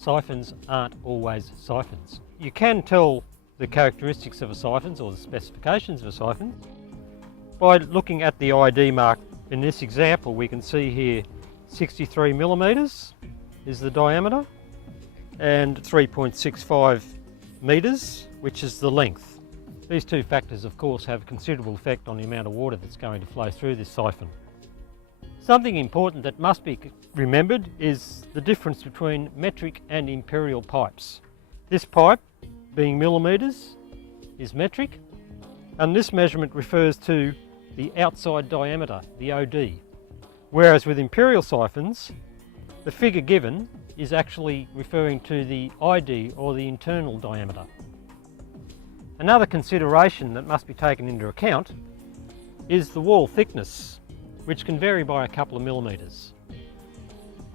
siphons aren't always siphons. You can tell the characteristics of a siphon or the specifications of a siphon by looking at the ID mark. In this example we can see here 63 millimetres is the diameter and 3.65 metres, which is the length. These two factors of course have a considerable effect on the amount of water that's going to flow through this siphon. Something important that must be remembered is the difference between metric and imperial pipes. This pipe, being millimetres, is metric, and this measurement refers to the outside diameter, the OD. Whereas with imperial siphons, the figure given is actually referring to the ID, or the internal diameter. Another consideration that must be taken into account is the wall thickness, which can vary by a couple of millimetres.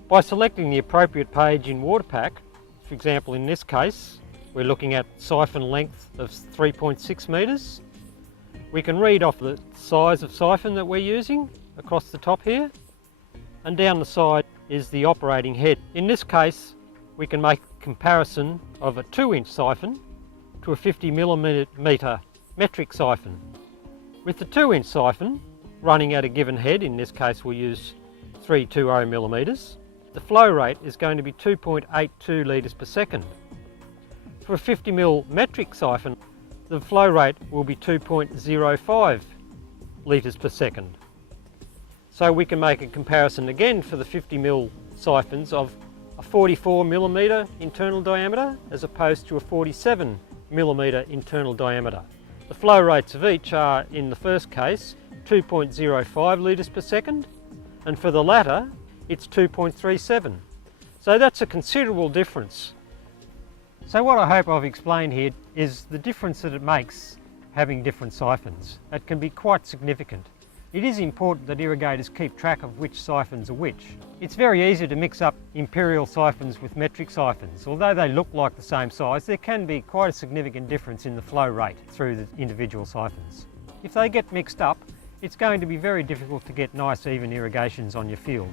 By selecting the appropriate page in WATERpak, for example in this case we're looking at siphon length of 3.6 metres, we can read off the size of siphon that we're using across the top here, and down the side is the operating head. In this case we can make a comparison of a 2-inch siphon to a 50 millimetre metric siphon. With the 2-inch siphon running at a given head, in this case we'll use 320 millimetres, the flow rate is going to be 2.82 litres per second. For a 50 ml metric siphon, the flow rate will be 2.05 litres per second. So we can make a comparison again for the 50 ml siphons of a 44 millimetre internal diameter as opposed to a 47 millimetre internal diameter. The flow rates of each are, in the first case, 2.05 litres per second, and for the latter it's 2.37. So that's a considerable difference. So what I hope I've explained here is the difference that it makes having different siphons. It can be quite significant. It is important that irrigators keep track of which siphons are which. It's very easy to mix up imperial siphons with metric siphons. Although they look like the same size, there can be quite a significant difference in the flow rate through the individual siphons. If they get mixed up, it's going to be very difficult to get nice even irrigations on your field.